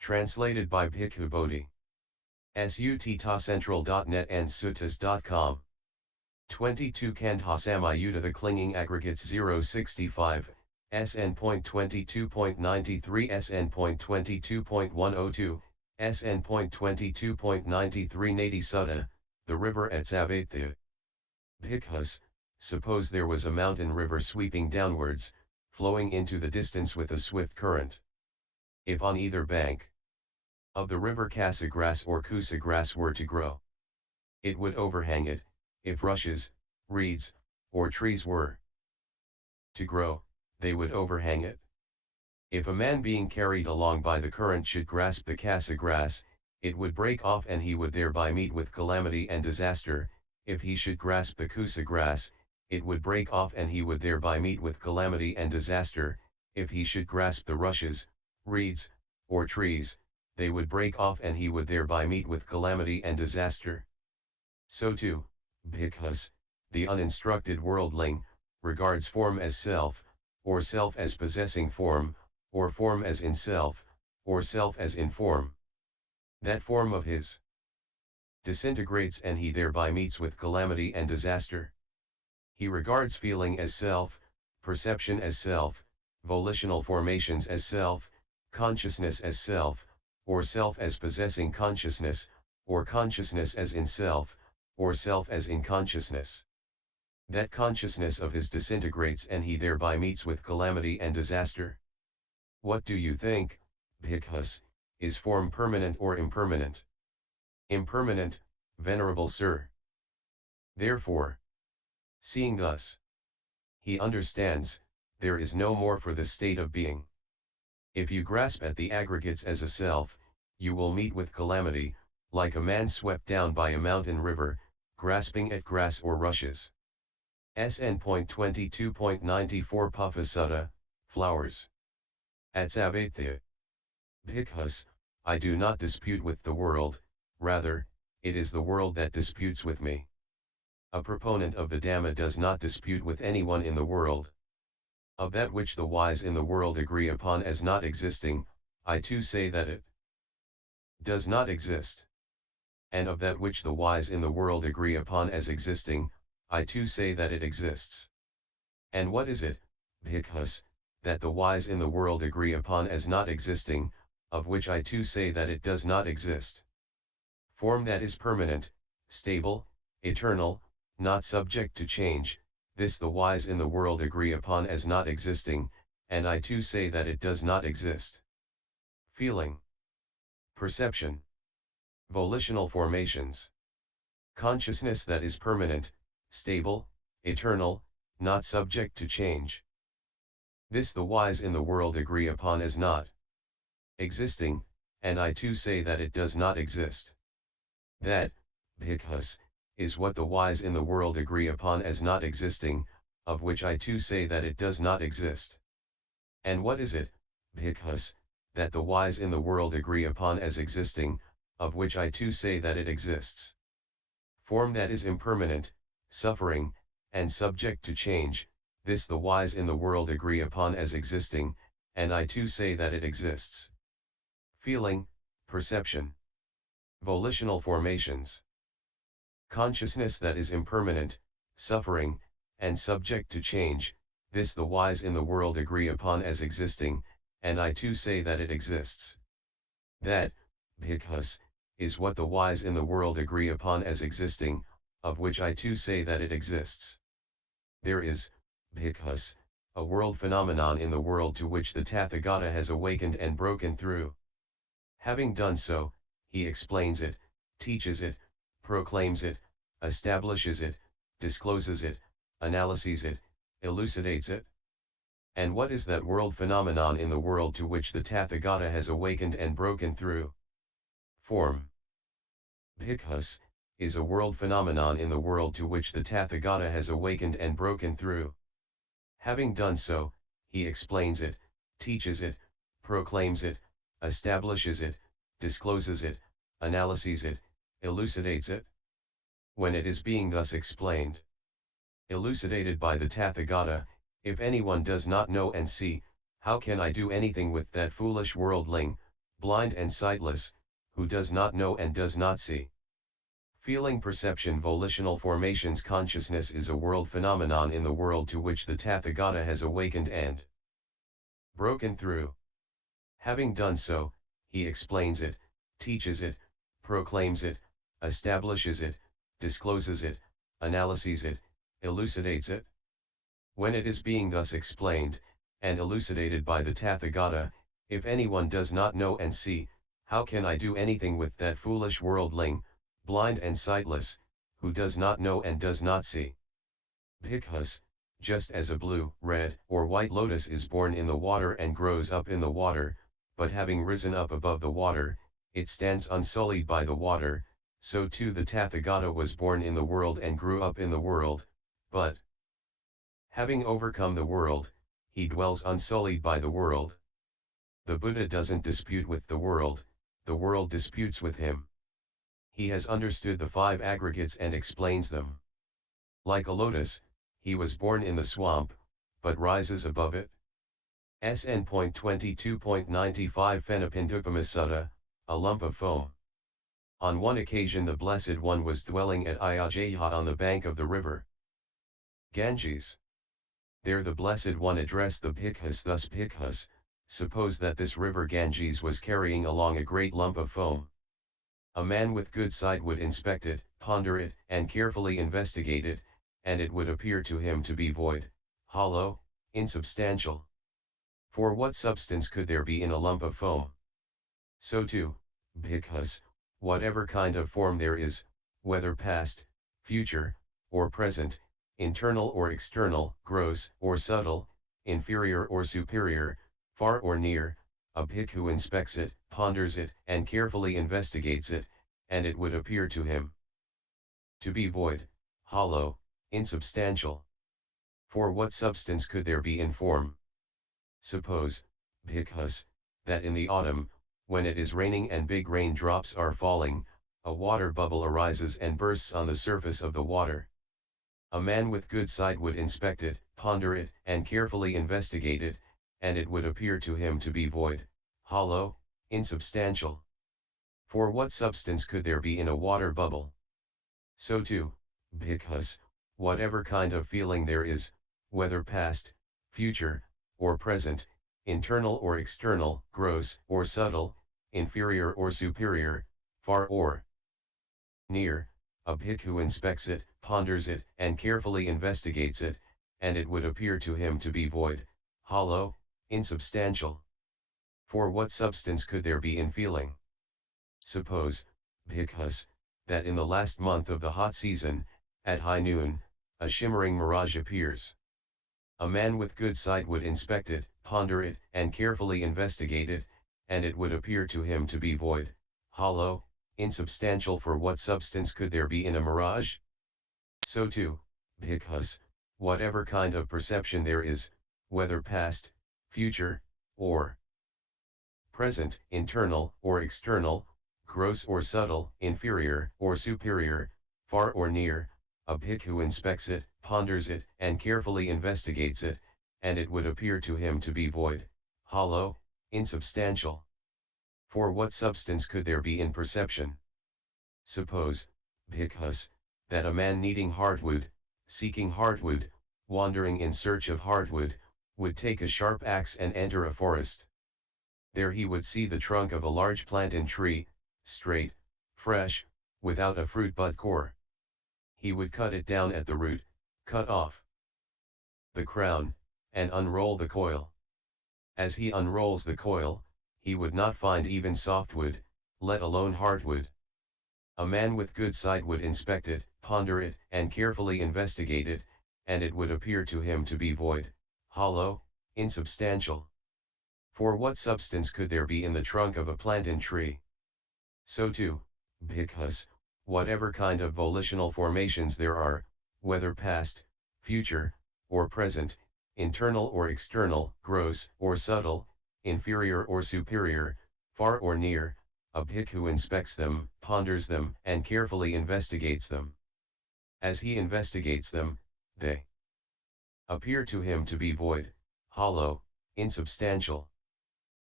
Translated by Bhikkhu Bodhi. Sutta Central.net and Suttas.com. 22 Khandha-samyutta-The Clinging-Aggregates 065, SN.22.93-SN.22.102, SN.22.93-Nadi Sutta, the river at Savatthi. Bhikkhus, suppose there was a mountain river sweeping downwards, flowing into the distance with a swift current. If on either bank of the river kasa grass or kusa grass were to grow, it would overhang it. If rushes, reeds, or trees were to grow, they would overhang it. If a man being carried along by the current should grasp the kasa grass, it would break off and he would thereby meet with calamity and disaster. If he should grasp the kusa grass, it would break off and he would thereby meet with calamity and disaster. If he should grasp the rushes, reeds, or trees, they would break off and he would thereby meet with calamity and disaster. So too, Bhikkhus, the uninstructed worldling, regards form as self, or self as possessing form, or form as in self, or self as in form. That form of his disintegrates and he thereby meets with calamity and disaster. He regards feeling as self, perception as self, volitional formations as self, consciousness as self, or self as possessing consciousness, or consciousness as in self, or self as in consciousness. That consciousness of his disintegrates and he thereby meets with calamity and disaster. What do you think, Bhikkhus, is form permanent or impermanent? Impermanent, venerable sir. Therefore, seeing thus, he understands, there is no more for the state of being. If you grasp at the aggregates as a self, you will meet with calamity, like a man swept down by a mountain river, grasping at grass or rushes. SN.22.94 Sutta, flowers. At Savatthi. Bhikkhus, I do not dispute with the world, rather, it is the world that disputes with me. A proponent of the Dhamma does not dispute with anyone in the world. Of that which the wise in the world agree upon as not existing, I too say that it does not exist. And of that which the wise in the world agree upon as existing, I too say that it exists. And what is it, Bhikkhus, that the wise in the world agree upon as not existing, of which I too say that it does not exist? Form that is permanent, stable, eternal, not subject to change, this the wise in the world agree upon as not existing, and I too say that it does not exist. Feeling, perception, volitional formations, consciousness that is permanent, stable, eternal, not subject to change. This the wise in the world agree upon as not existing, and I too say that it does not exist. That, Bhikkhus, is what the wise in the world agree upon as not existing, of which I too say that it does not exist. And what is it, Bhikkhus, that the wise in the world agree upon as existing, of which I too say that it exists? Form that is impermanent, suffering, and subject to change, this the wise in the world agree upon as existing, and I too say that it exists. Feeling, perception, volitional formations, consciousness that is impermanent, suffering, and subject to change, this the wise in the world agree upon as existing, and I too say that it exists. That, Bhikkhus, is what the wise in the world agree upon as existing, of which I too say that it exists. There is, Bhikkhus, a world phenomenon in the world to which the Tathagata has awakened and broken through. Having done so, he explains it, teaches it, proclaims it, establishes it, discloses it, analyses it, elucidates it. And what is that world phenomenon in the world to which the Tathagata has awakened and broken through? Form. Bhikkhus, is a world phenomenon in the world to which the Tathagata has awakened and broken through. Having done so, he explains it, teaches it, proclaims it, establishes it, discloses it, analyses it, elucidates it. When it is being thus explained, elucidated by the Tathagata, if anyone does not know and see, how can I do anything with that foolish worldling, blind and sightless, who does not know and does not see. Feeling, perception, volitional formations. Consciousness is a world phenomenon in the world to which the Tathagata has awakened and broken through. Having done so, he explains it, teaches it, proclaims it, establishes it, discloses it, analyses it, elucidates it. When it is being thus explained, and elucidated by the Tathagata, if anyone does not know and see, how can I do anything with that foolish worldling, blind and sightless, who does not know and does not see? Bhikkhus, just as a blue, red, or white lotus is born in the water and grows up in the water, but having risen up above the water, it stands unsullied by the water, so too the Tathagata was born in the world and grew up in the world, but having overcome the world, he dwells unsullied by the world. The Buddha doesn't dispute with the world disputes with him. He has understood the 5 aggregates and explains them. Like a lotus, he was born in the swamp, but rises above it. SN.22.93-SN.22.102, a lump of foam. On one occasion the Blessed One was dwelling at Ayodhya on the bank of the river Ganges. There the Blessed One addressed the Bhikkhus thus: Bhikkhus, suppose that this river Ganges was carrying along a great lump of foam. A man with good sight would inspect it, ponder it, and carefully investigate it, and it would appear to him to be void, hollow, insubstantial. For what substance could there be in a lump of foam? So too, Bhikkhus, whatever kind of form there is, whether past, future, or present, internal or external, gross or subtle, inferior or superior, far or near, a bhikkhu inspects it, ponders it, and carefully investigates it, and it would appear to him to be void, hollow, insubstantial. For what substance could there be in form? Suppose, Bhikkhus, that in the autumn, when it is raining and big raindrops are falling, a water bubble arises and bursts on the surface of the water. A man with good sight would inspect it, ponder it, and carefully investigate it, and it would appear to him to be void, hollow, insubstantial. For what substance could there be in a water bubble? So too, Bhikkhus, whatever kind of feeling there is, whether past, future, or present, internal or external, gross or subtle, inferior or superior, far or near, a bhikkhu inspects it, ponders it, and carefully investigates it, and it would appear to him to be void, hollow, insubstantial. For what substance could there be in feeling? Suppose, Bhikkhus, that in the last month of the hot season, at high noon, a shimmering mirage appears. A man with good sight would inspect it, ponder it, and carefully investigate it, and it would appear to him to be void, hollow, insubstantial. For what substance could there be in a mirage? So too, Bhikkhus, whatever kind of perception there is, whether past, future, or present, internal or external, gross or subtle, inferior or superior, far or near, a bhikkhu inspects it, ponders it, and carefully investigates it, and it would appear to him to be void, hollow, insubstantial. For what substance could there be in perception? Suppose, Bhikkhus, that a man needing hardwood, seeking hardwood, wandering in search of hardwood, would take a sharp axe and enter a forest. There he would see the trunk of a large plantain tree, straight, fresh, without a fruit bud core. He would cut it down at the root, cut off the crown, and unroll the coil. As he unrolls the coil, he would not find even softwood, let alone hardwood. A man with good sight would inspect it, ponder it, and carefully investigate it, and it would appear to him to be void, hollow, insubstantial. For what substance could there be in the trunk of a plantain tree? So too, Bhikkhus, whatever kind of volitional formations there are, whether past, future, or present, internal or external, gross or subtle, inferior or superior, far or near, a bhikkhu inspects them, ponders them, and carefully investigates them. As he investigates them, they appear to him to be void, hollow, insubstantial.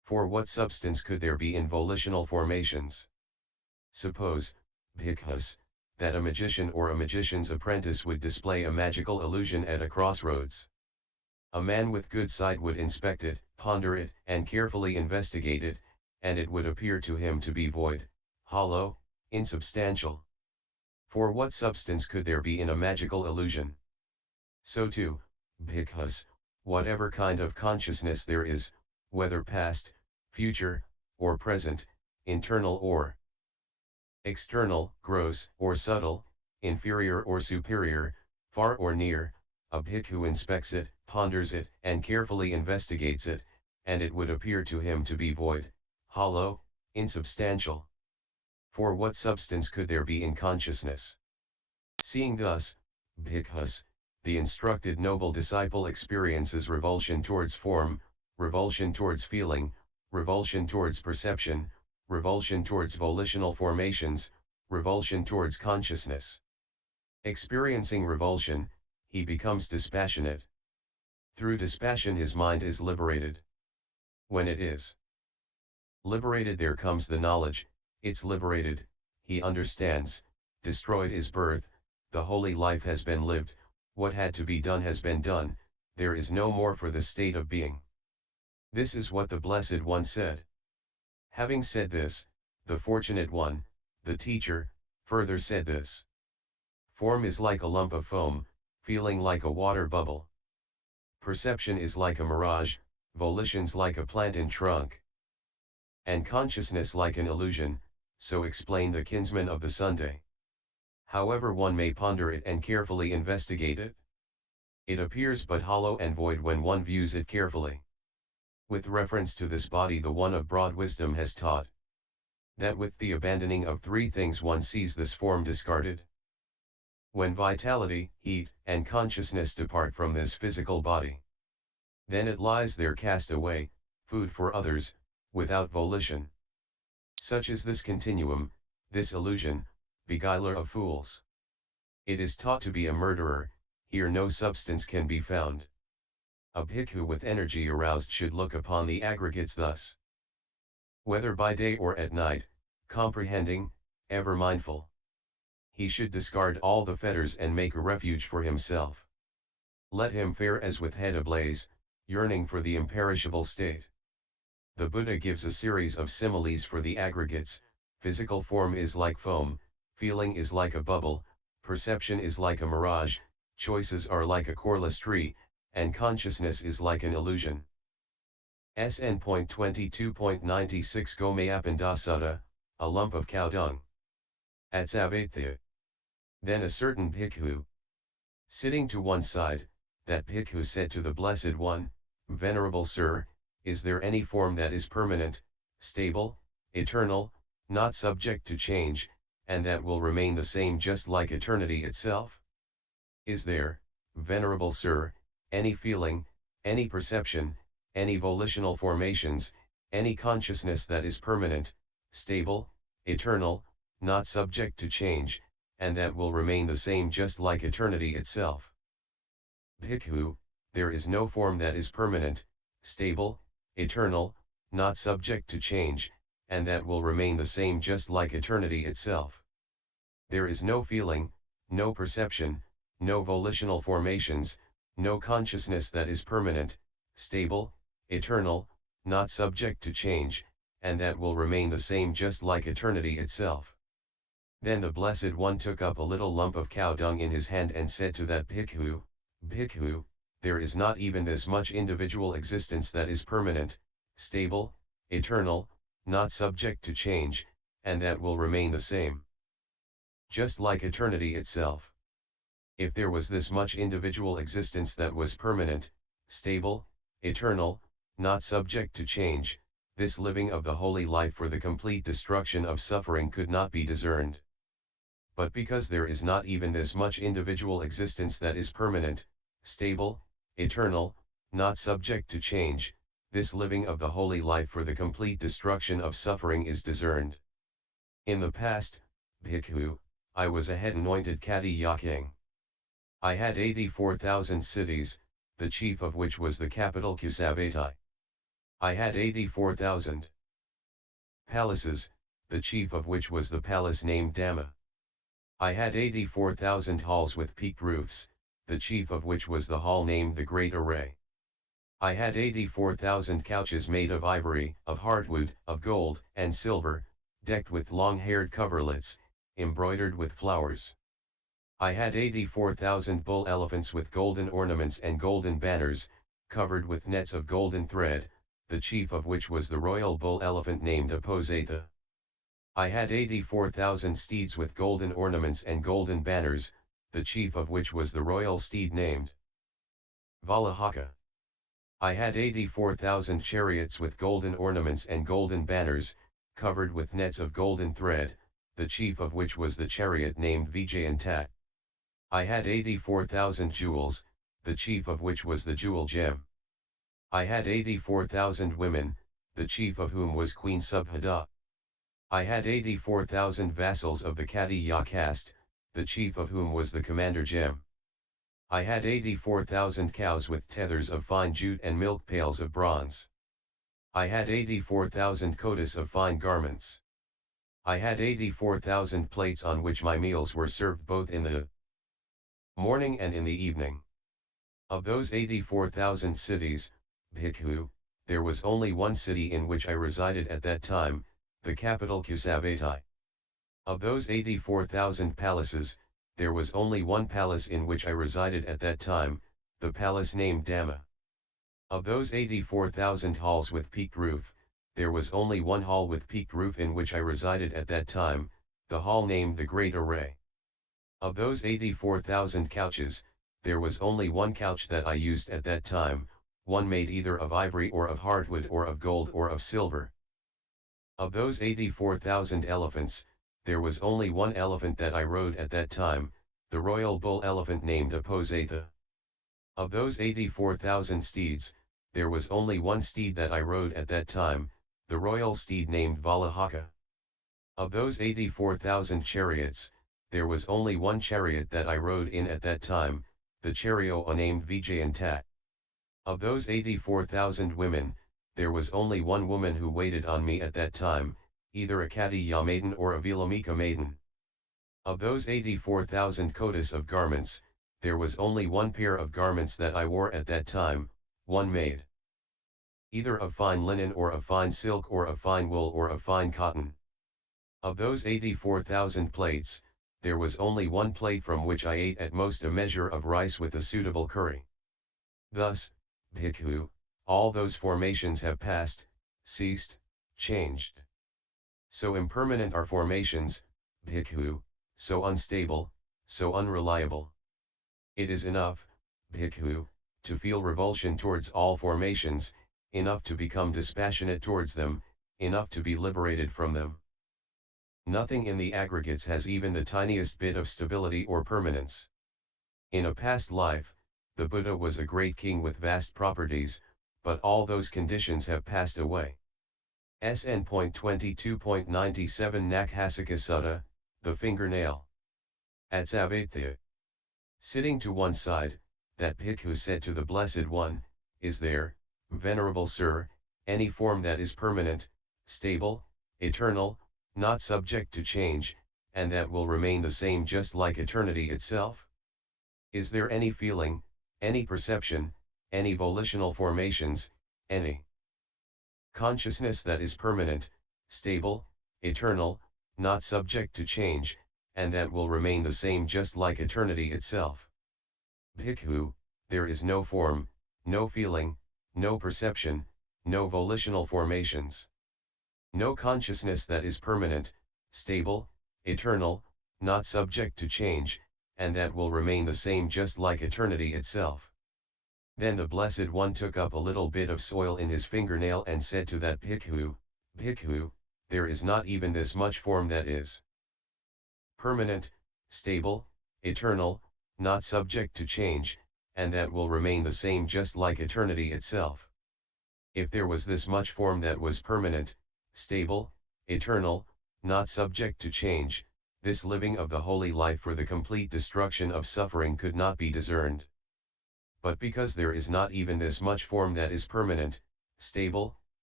For what substance could there be in volitional formations? Suppose, Bhikkhus, that a magician or a magician's apprentice would display a magical illusion at a crossroads. A man with good sight would inspect it, ponder it, and carefully investigate it, and it would appear to him to be void, hollow, insubstantial. For what substance could there be in a magical illusion? So too, Bhikkhus, whatever kind of consciousness there is, whether past, future, or present, internal or external, gross or subtle, inferior or superior, far or near, a bhikkhu inspects it, ponders it, and carefully investigates it, and it would appear to him to be void, hollow, insubstantial. For what substance could there be in consciousness? Seeing thus, Bhikkhus, the instructed noble disciple experiences revulsion towards form, revulsion towards feeling, revulsion towards perception, revulsion towards volitional formations, revulsion towards consciousness. Experiencing revulsion, he becomes dispassionate. Through dispassion his mind is liberated. When it is liberated, there comes the knowledge, it's liberated, he understands, destroyed is birth, the holy life has been lived, what had to be done has been done, there is no more for the state of being. This is what the Blessed One said. Having said this, the Fortunate One, the teacher, further said this. Form is like a lump of foam, feeling like a water bubble. Perception is like a mirage, volitions like a plantain trunk. And consciousness like an illusion, so explained the kinsman of the Sunday. However one may ponder it and carefully investigate it, it appears but hollow and void when one views it carefully. With reference to this body, the One of broad wisdom has taught that with the abandoning of three things one sees this form discarded. When vitality, heat, and consciousness depart from this physical body, then it lies there cast away, food for others, without volition. Such is this continuum, this illusion, beguiler of fools. It is taught to be a murderer, here no substance can be found. A bhikkhu with energy aroused should look upon the aggregates thus. Whether by day or at night, comprehending, ever mindful. He should discard all the fetters and make a refuge for himself. Let him fare as with head ablaze, yearning for the imperishable state. The Buddha gives a series of similes for the aggregates. Physical form is like foam, feeling is like a bubble, perception is like a mirage, choices are like a coreless tree, and consciousness is like an illusion. SN.22.93-SN.22.102, a lump of cow dung. At Savatthi. Then a certain bhikkhu, sitting to one side, that bhikkhu said to the Blessed One, Venerable Sir, is there any form that is permanent, stable, eternal, not subject to change, and that will remain the same just like eternity itself? Is there, Venerable Sir, any feeling, any perception, any volitional formations, any consciousness that is permanent, stable, eternal, not subject to change, and that will remain the same just like eternity itself? Bhikkhu, there is no form that is permanent, stable, eternal, not subject to change, and that will remain the same just like eternity itself. There is no feeling, no perception, no volitional formations, no consciousness that is permanent, stable, eternal, not subject to change, and that will remain the same just like eternity itself. Then the Blessed One took up a little lump of cow dung in his hand and said to that bhikkhu, Bhikkhu, there is not even this much individual existence that is permanent, stable, eternal, not subject to change, and that will remain the same, just like eternity itself. If there was this much individual existence that was permanent, stable, eternal, not subject to change, this living of the holy life for the complete destruction of suffering could not be discerned. But because there is not even this much individual existence that is permanent, stable, eternal, not subject to change, this living of the holy life for the complete destruction of suffering is discerned. In the past, bhikkhu, I was a head-anointed Kati king. I had 84,000 cities, the chief of which was the capital Savatthi. I had 84,000 palaces, the chief of which was the palace named Dhamma. I had 84,000 halls with peaked roofs, the chief of which was the hall named the Great Array. I had 84,000 couches made of ivory, of hardwood, of gold, and silver, decked with long-haired coverlets, embroidered with flowers. I had 84,000 bull elephants with golden ornaments and golden banners, covered with nets of golden thread, the chief of which was the royal bull elephant named Aposatha. I had 84,000 steeds with golden ornaments and golden banners, the chief of which was the royal steed named Valahaka. I had 84,000 chariots with golden ornaments and golden banners, covered with nets of golden thread, the chief of which was the chariot named Vijayantat. I had 84,000 jewels, the chief of which was the jewel gem. I had 84,000 women, the chief of whom was Queen Subhada. I had 84,000 vassals of the Kadiya caste, the chief of whom was the commander gem. I had 84,000 cows with tethers of fine jute and milk pails of bronze. I had 84,000 kotas of fine garments. I had 84,000 plates on which my meals were served both in the morning and in the evening. Of those 84,000 cities, Bhikkhu, there was only one city in which I resided at that time, the capital Savatthi. Of those 84,000 palaces, there was only one palace in which I resided at that time, the palace named Dhamma. Of those 84,000 halls with peaked roof, there was only one hall with peaked roof in which I resided at that time, the hall named the Great Array. Of those 84,000 couches, there was only one couch that I used at that time, one made either of ivory or of hardwood or of gold or of silver. Of those 84,000 elephants, there was only one elephant that I rode at that time, the royal bull elephant named Aposatha. Of those 84,000 steeds, there was only one steed that I rode at that time, the royal steed named Valahaka. Of those 84,000 chariots, there was only one chariot that I rode in at that time, the chariot named Vijayantat. Of those 84,000 women, there was only one woman who waited on me at that time, either a Kadiya maiden or a Vilamika maiden. Of those 84,000 kotas of garments, there was only one pair of garments that I wore at that time, one made either of fine linen or of fine silk or of fine wool or of fine cotton. Of those 84,000 plates, there was only one plate from which I ate at most a measure of rice with a suitable curry. Thus, Bhikkhu, all those formations have passed, ceased, changed. So impermanent are formations, Bhikkhu, so unstable, so unreliable. It is enough, Bhikkhu, to feel revulsion towards all formations, enough to become dispassionate towards them, enough to be liberated from them. Nothing in the aggregates has even the tiniest bit of stability or permanence. In a past life, the Buddha was a great king with vast properties, but all those conditions have passed away. SN.22.93-Sutta, the fingernail. At Savatthi, sitting to one side, that Bhikkhu said to the Blessed One, "Is there, Venerable Sir, any form that is permanent, stable, eternal, not subject to change, and that will remain the same just like eternity itself? Is there any feeling, any perception, any volitional formations, any consciousness that is permanent, stable, eternal, not subject to change, and that will remain the same just like eternity itself?" Bhikkhu, there is no form, no feeling, no perception, no volitional formations. No consciousness that is permanent, stable, eternal, not subject to change, and that will remain the same just like eternity itself. Then the Blessed One took up a little bit of soil in his fingernail and said to that Bhikkhu, "Bhikkhu, there is not even this much form that is permanent, stable, eternal, not subject to change, and that will remain the same just like eternity itself. If there was this much form that was permanent, stable, eternal, not subject to change, this living of the holy life for the complete destruction of suffering could not be discerned. But because there is not even this much form that is permanent, stable,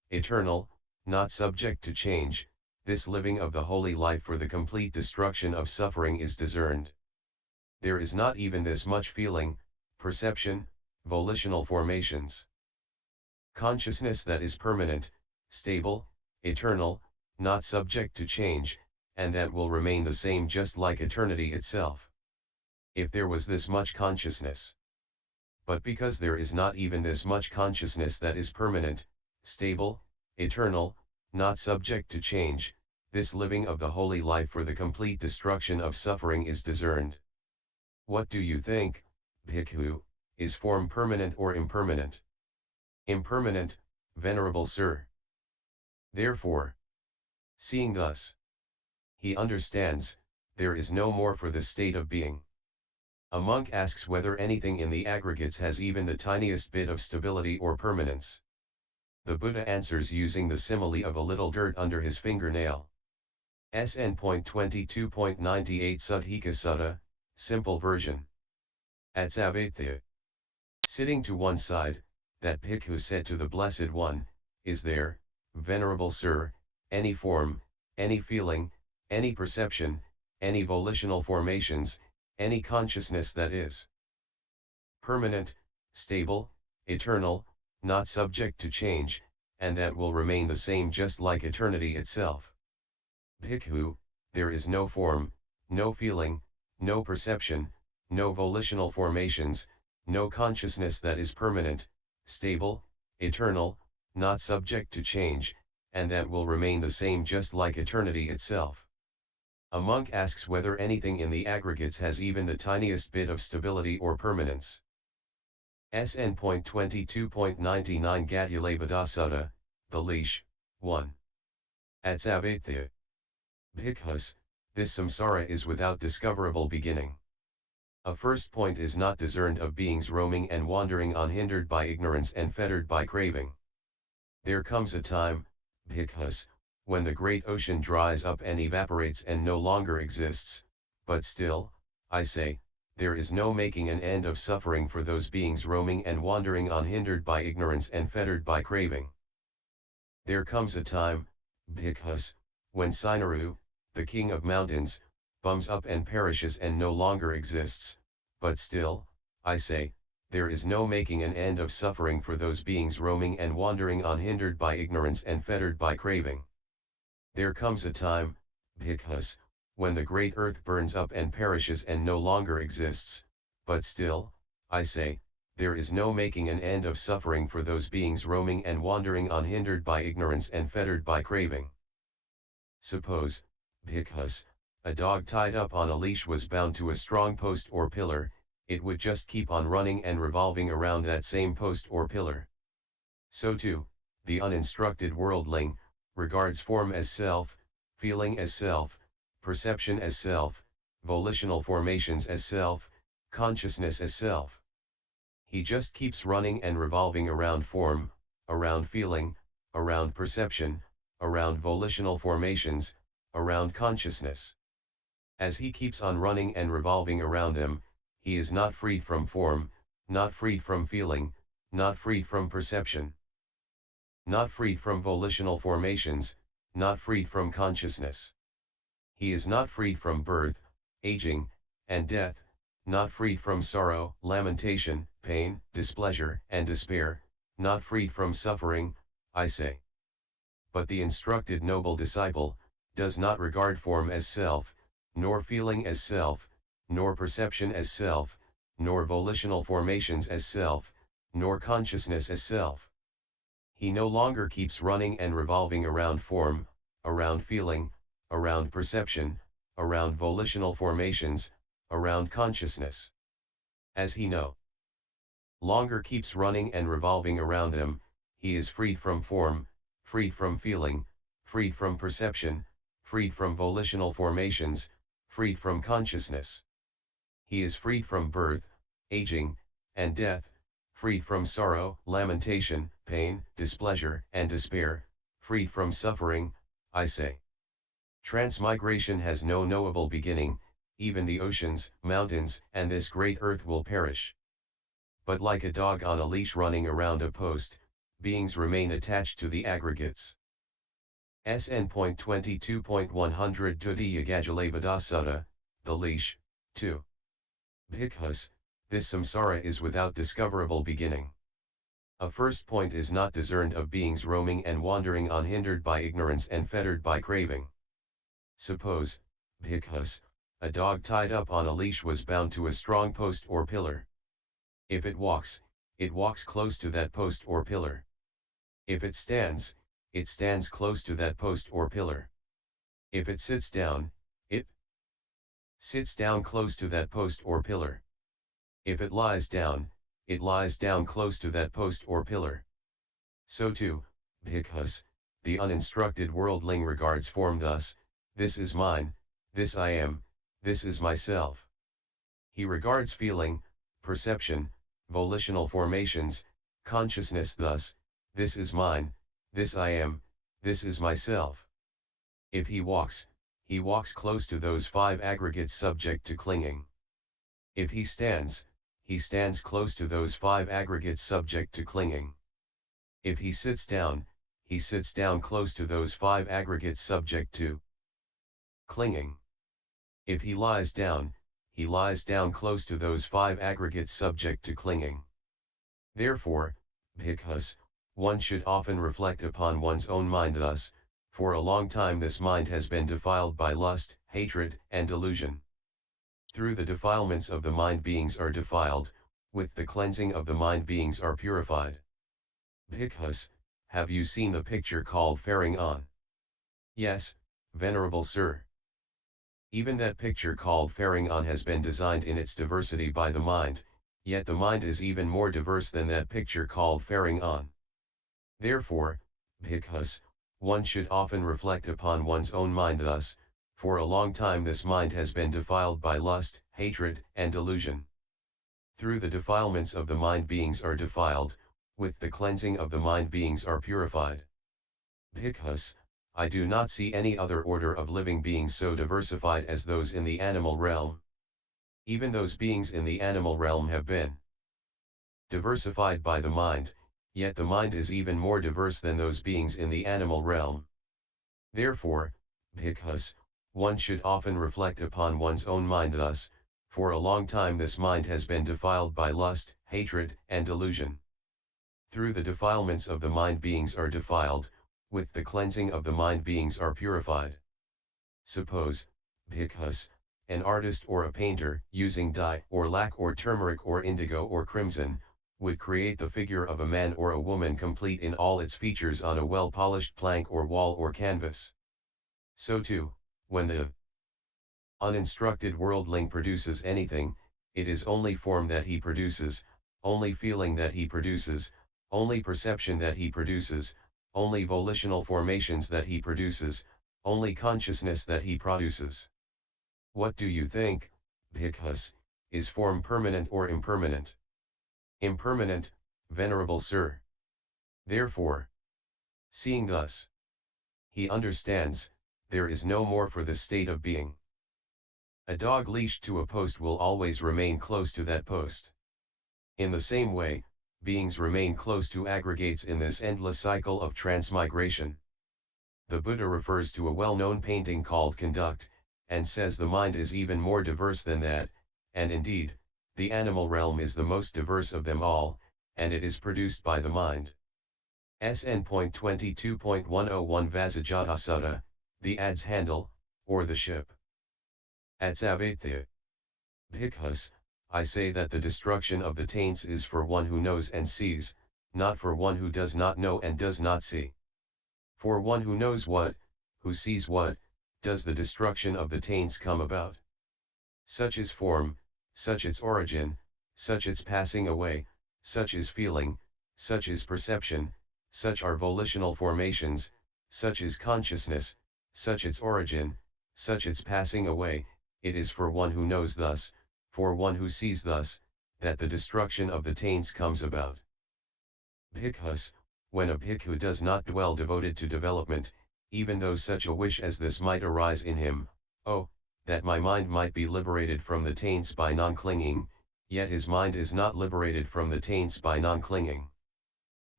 eternal, not subject to change, this living of the holy life for the complete destruction of suffering is discerned. There is not even this much feeling, perception, volitional formations. Consciousness that is permanent, stable, eternal, not subject to change, and that will remain the same just like eternity itself. If there was this much consciousness. But because there is not even this much consciousness that is permanent, stable, eternal, not subject to change, this living of the holy life for the complete destruction of suffering is discerned. What do you think, Bhikkhu, is form permanent or impermanent? Impermanent, Venerable Sir. Therefore, seeing thus, he understands, there is no more for the state of being. A monk asks whether anything in the aggregates has even the tiniest bit of stability or permanence. The Buddha answers using the simile of a little dirt under his fingernail. SN.22.93-Sutta, simple version. At Savatthi, sitting to one side, that Bhikkhu said to the Blessed One, is there, Venerable Sir, any form, any feeling, any perception, any volitional formations, any consciousness that is permanent, stable, eternal, not subject to change, and that will remain the same just like eternity itself? Bhikkhu, there is no form, no feeling, no perception, no volitional formations, no consciousness that is permanent, stable, eternal, not subject to change, and that will remain the same just like eternity itself. A monk asks whether anything in the aggregates has even the tiniest bit of stability or permanence. SN.22.99 The Leash, 1. At Savatthi. Bhikkhus, this samsara is without discoverable beginning. A first point is not discerned of beings roaming and wandering unhindered by ignorance and fettered by craving. There comes a time, Bhikkhus, when the great ocean dries up and evaporates and no longer exists, but still, I say, there is no making an end of suffering for those beings roaming and wandering unhindered by ignorance and fettered by craving. There comes a time, Bhikkhus, when Sinaru, the king of mountains, bums up and perishes and no longer exists, but still, I say, there is no making an end of suffering for those beings roaming and wandering unhindered by ignorance and fettered by craving. There comes a time, Bhikkhus, when the great earth burns up and perishes and no longer exists, but still, I say, there is no making an end of suffering for those beings roaming and wandering unhindered by ignorance and fettered by craving. Suppose, Bhikkhus, a dog tied up on a leash was bound to a strong post or pillar, it would just keep on running and revolving around that same post or pillar. So too, the uninstructed worldling, regards form as self, feeling as self, perception as self, volitional formations as self, consciousness as self. He just keeps running and revolving around form, around feeling, around perception, around volitional formations, around consciousness. As he keeps on running and revolving around them, he is not freed from form, not freed from feeling, not freed from perception, not freed from volitional formations, not freed from consciousness. He is not freed from birth, aging, and death, not freed from sorrow, lamentation, pain, displeasure, and despair, not freed from suffering, I say. But the instructed noble disciple does not regard form as self, nor feeling as self, nor perception as self, nor volitional formations as self, nor consciousness as self. He no longer keeps running and revolving around form, around feeling, around perception, around volitional formations, around consciousness. As he no longer keeps running and revolving around them, he is freed from form, freed from feeling, freed from perception, freed from volitional formations, freed from consciousness. He is freed from birth, aging, and death, freed from sorrow, lamentation, pain, displeasure, and despair, freed from suffering, I say. Transmigration has no knowable beginning, even the oceans, mountains, and this great earth will perish. But like a dog on a leash running around a post, beings remain attached to the aggregates. SN.22.102 Sutta, the leash, 2. Bhikkhus, this samsara is without discoverable beginning. A first point is not discerned of beings roaming and wandering unhindered by ignorance and fettered by craving. Suppose, Bhikkhus, a dog tied up on a leash was bound to a strong post or pillar. If it walks close to that post or pillar. If it stands close to that post or pillar. If it sits down, it sits down close to that post or pillar. If it lies down close to that post or pillar. So too, Bhikkhus, the uninstructed worldling regards form thus: this is mine, this I am, this is myself. He regards feeling, perception, volitional formations, consciousness thus: this is mine, this I am, this is myself. If he walks close to those five aggregates subject to clinging. If he stands close to those five aggregates subject to clinging. If he sits down close to those five aggregates subject to clinging. If he lies down close to those five aggregates subject to clinging. Therefore, Bhikkhus, one should often reflect upon one's own mind thus: for a long time this mind has been defiled by lust, hatred, and delusion. Through the defilements of the mind beings are defiled, with the cleansing of the mind beings are purified. Bhikkhus, have you seen the picture called faring on? Yes, Venerable Sir. Even that picture called faring on has been designed in its diversity by the mind, yet the mind is even more diverse than that picture called faring on. Therefore, Bhikkhus, one should often reflect upon one's own mind thus: for a long time this mind has been defiled by lust, hatred, and delusion. Through the defilements of the mind beings are defiled, with the cleansing of the mind beings are purified. Bhikkhus, I do not see any other order of living beings so diversified as those in the animal realm. Even those beings in the animal realm have been diversified by the mind, yet the mind is even more diverse than those beings in the animal realm. Therefore, Bhikkhus, one should often reflect upon one's own mind thus: for a long time this mind has been defiled by lust, hatred, and delusion. Through the defilements of the mind beings are defiled, with the cleansing of the mind beings are purified. Suppose, Bhikkhus, an artist or a painter, using dye or lac or turmeric or indigo or crimson, would create the figure of a man or a woman complete in all its features on a well-polished plank or wall or canvas. So too, when the uninstructed worldling produces anything, it is only form that he produces, only feeling that he produces, only perception that he produces, only volitional formations that he produces, only consciousness that he produces. What do you think, Bhikkhus, is form permanent or impermanent? Impermanent, Venerable Sir. Therefore, seeing thus, he understands, there is no more for the state of being. A dog leashed to a post will always remain close to that post. In the same way, beings remain close to aggregates in this endless cycle of transmigration. The Buddha refers to a well-known painting called Conduct, and says the mind is even more diverse than that, and indeed, the animal realm is the most diverse of them all, and it is produced by the mind. SN.22.101 Sutta, the adze handle, or the ship. At Savatthi. Bhikkhus, I say that the destruction of the taints is for one who knows and sees, not for one who does not know and does not see. For one who knows what, who sees what, does the destruction of the taints come about. Such is form, such its origin, such its passing away, such is feeling, such is perception, such are volitional formations, such is consciousness, such its origin, such its passing away. It is for one who knows thus, for one who sees thus, that the destruction of the taints comes about. Bhikkhus, when a bhikkhu does not dwell devoted to development, even though such a wish as this might arise in him, oh, that my mind might be liberated from the taints by non-clinging, yet his mind is not liberated from the taints by non-clinging.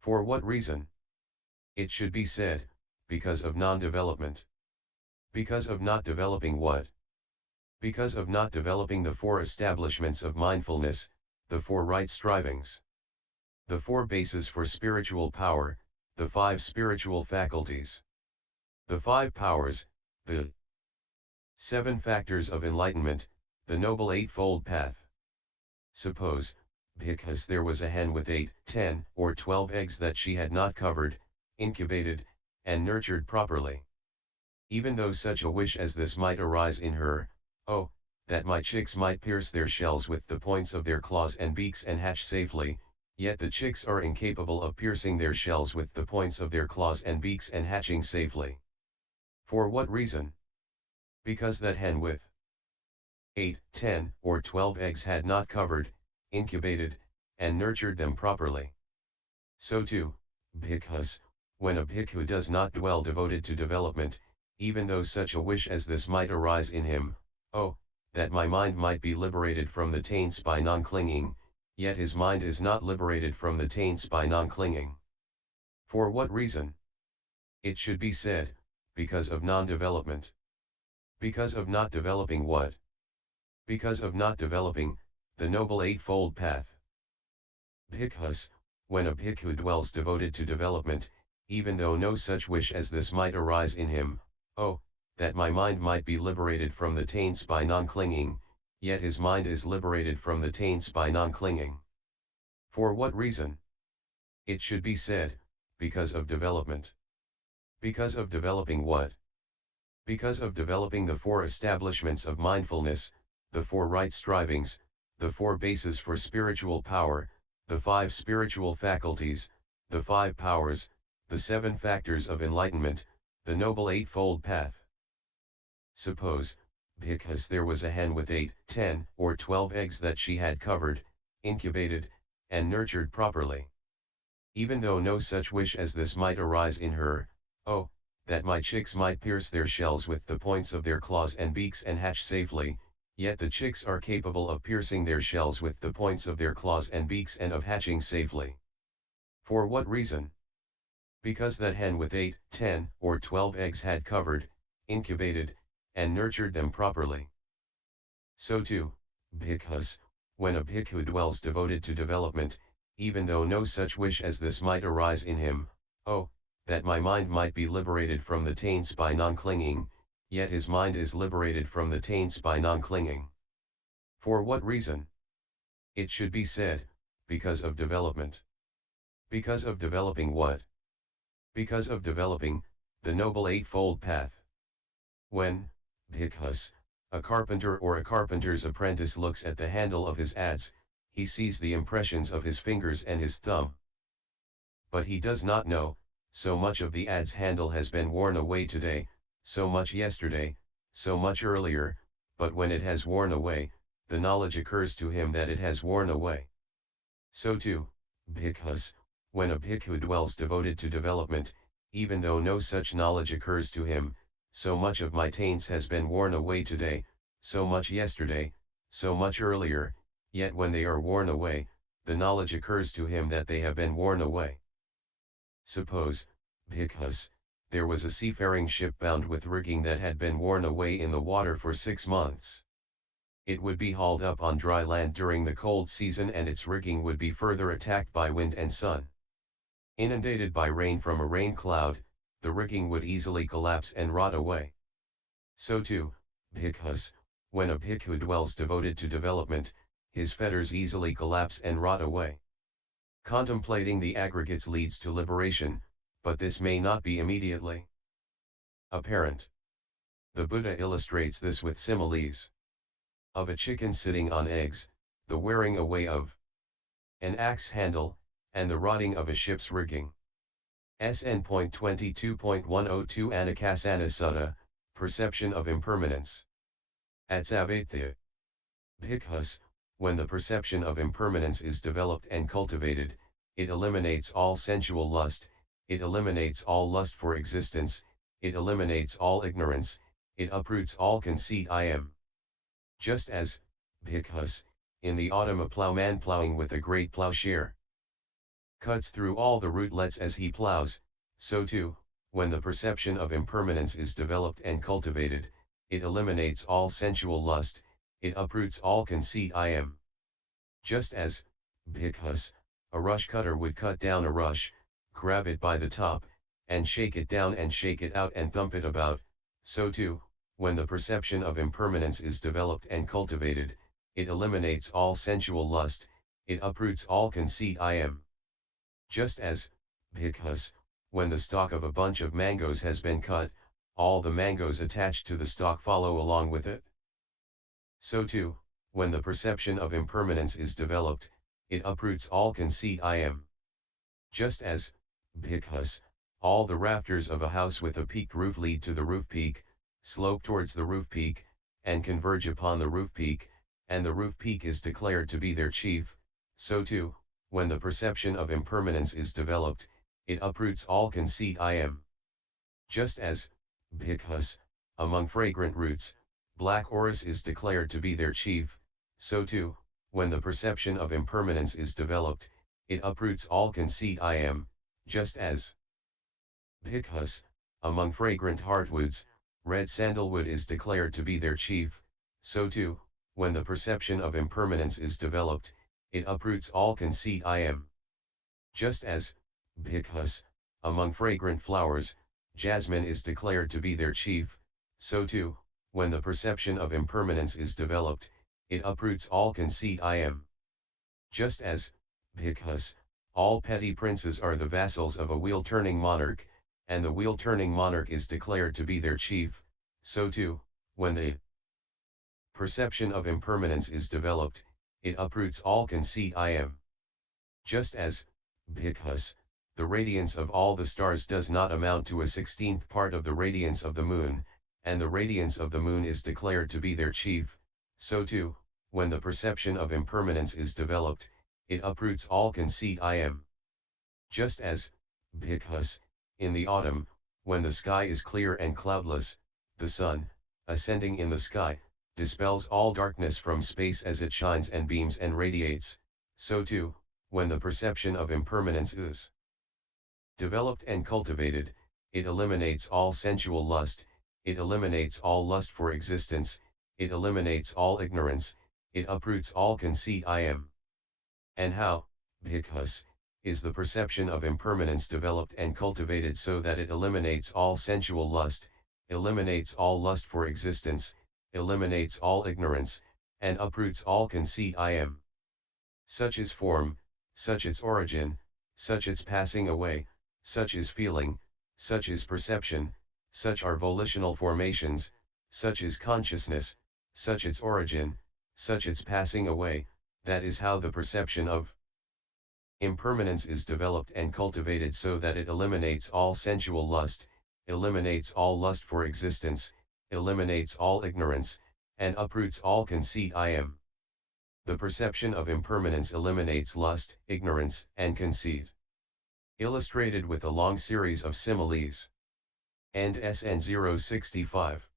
For what reason? It should be said, because of non-development. Because of not developing what? Because of not developing the four establishments of mindfulness, the four right strivings. The four bases for spiritual power, the five spiritual faculties. The five powers, the seven factors of enlightenment, the Noble Eightfold Path. Suppose, Bhikkhus, there was a hen with 8, 10, or 12 eggs that she had not covered, incubated, and nurtured properly. Even though such a wish as this might arise in her, oh, that my chicks might pierce their shells with the points of their claws and beaks and hatch safely, yet the chicks are incapable of piercing their shells with the points of their claws and beaks and hatching safely. For what reason? Because that hen with 8, 10, or 12 eggs had not covered, incubated, and nurtured them properly. So too, Bhikkhus, when a bhikkhu does not dwell devoted to development, even though such a wish as this might arise in him, oh, that my mind might be liberated from the taints by non-clinging, yet his mind is not liberated from the taints by non-clinging. For what reason? It should be said, because of non-development. Because of not developing what? Because of not developing the Noble Eightfold Path. Bhikkhus, when a bhikkhu dwells devoted to development, even though no such wish as this might arise in him, oh, that my mind might be liberated from the taints by non-clinging, yet his mind is liberated from the taints by non-clinging. For what reason? It should be said, because of development. Because of developing what? Because of developing the four establishments of mindfulness, the four right strivings, the four bases for spiritual power, the five spiritual faculties, the five powers, the seven factors of enlightenment, the Noble Eightfold Path. Suppose, Bhikkhus, there was a hen with 8, 10, or 12 eggs that she had covered, incubated, and nurtured properly. Even though no such wish as this might arise in her, oh, that my chicks might pierce their shells with the points of their claws and beaks and hatch safely, yet the chicks are capable of piercing their shells with the points of their claws and beaks and of hatching safely. For what reason? Because that hen with 8, 10, or 12 eggs had covered, incubated, and nurtured them properly. So too, Bhikkhus, when a bhikkhu dwells devoted to development, even though no such wish as this might arise in him, oh, that my mind might be liberated from the taints by non-clinging, yet his mind is liberated from the taints by non-clinging. For what reason? It should be said, because of development. Because of developing what? Because of developing the Noble Eightfold Path. When, Bhikkhus, a carpenter or a carpenter's apprentice looks at the handle of his adze, he sees the impressions of his fingers and his thumb. But he does not know, so much of the adze handle has been worn away today, so much yesterday, so much earlier, but when it has worn away, the knowledge occurs to him that it has worn away. So too, Bhikkhus, when a bhikkhu dwells devoted to development, even though no such knowledge occurs to him, so much of my taints has been worn away today, so much yesterday, so much earlier, yet when they are worn away, the knowledge occurs to him that they have been worn away. Suppose, Bhikkhus, there was a seafaring ship bound with rigging that had been worn away in the water for 6 months. It would be hauled up on dry land during the cold season and its rigging would be further attacked by wind and sun. Inundated by rain from a rain cloud, the rigging would easily collapse and rot away. So too, Bhikkhus, when a bhikkhu dwells devoted to development, his fetters easily collapse and rot away. Contemplating the aggregates leads to liberation, but this may not be immediately apparent. The Buddha illustrates this with similes of a chicken sitting on eggs, the wearing away of an axe handle, and the rotting of a ship's rigging. SN.22.102 Anakasana Sutta, Perception of Impermanence. At Savatthi. Bhikkhus, when the perception of impermanence is developed and cultivated, it eliminates all sensual lust, it eliminates all lust for existence, it eliminates all ignorance, it uproots all conceit I am. Just as, Bhikkhus, in the autumn a plowman plowing with a great plowshare cuts through all the rootlets as he plows, so too, when the perception of impermanence is developed and cultivated, it eliminates all sensual lust, it uproots all conceit I am. Just as, Bhikkhus, a rush cutter would cut down a rush, grab it by the top, and shake it down and shake it out and thump it about, so too, when the perception of impermanence is developed and cultivated, it eliminates all sensual lust, it uproots all conceit I am. Just as, Bhikkhus, when the stalk of a bunch of mangoes has been cut, all the mangoes attached to the stalk follow along with it. So too, when the perception of impermanence is developed, it uproots all conceit I am. Just as, Bhikkhus, all the rafters of a house with a peaked roof lead to the roof peak, slope towards the roof peak, and converge upon the roof peak, and the roof peak is declared to be their chief, so too, when the perception of impermanence is developed, it uproots all conceit I am. Just as, Bhikkhus, among fragrant roots, black orris is declared to be their chief, so too, when the perception of impermanence is developed, it uproots all conceit I am, just as, Bhikkhus, among fragrant heartwoods, red sandalwood is declared to be their chief, so too, when the perception of impermanence is developed, it uproots all conceit I am. Just as, Bhikkhus, among fragrant flowers, jasmine is declared to be their chief, so too, when the perception of impermanence is developed, it uproots all conceit I am. Just as, Bhikkhus, all petty princes are the vassals of a wheel-turning monarch, and the wheel-turning monarch is declared to be their chief, so too, when the perception of impermanence is developed, it uproots all conceit I am. Just as, Bhikkhus, the radiance of all the stars does not amount to a 16th part of the radiance of the moon, and the radiance of the moon is declared to be their chief, so too, when the perception of impermanence is developed, it uproots all conceit I am. Just as, Bhikkhus, in the autumn, when the sky is clear and cloudless, the sun, ascending in the sky, dispels all darkness from space as it shines and beams and radiates, so too, when the perception of impermanence is developed and cultivated, it eliminates all sensual lust, it eliminates all lust for existence, it eliminates all ignorance, it uproots all conceit I am. And how, Bhikkhus, is the perception of impermanence developed and cultivated so that it eliminates all sensual lust, eliminates all lust for existence, eliminates all ignorance, and uproots all conceit I am? Such is form, such its origin, such its passing away, such is feeling, such is perception, such are volitional formations, such is consciousness, such its origin, such its passing away, that is how the perception of impermanence is developed and cultivated so that it eliminates all sensual lust, eliminates all lust for existence, eliminates all ignorance, and uproots all conceit I am. The perception of impermanence eliminates lust, ignorance, and conceit. Illustrated with a long series of similes. And SN.65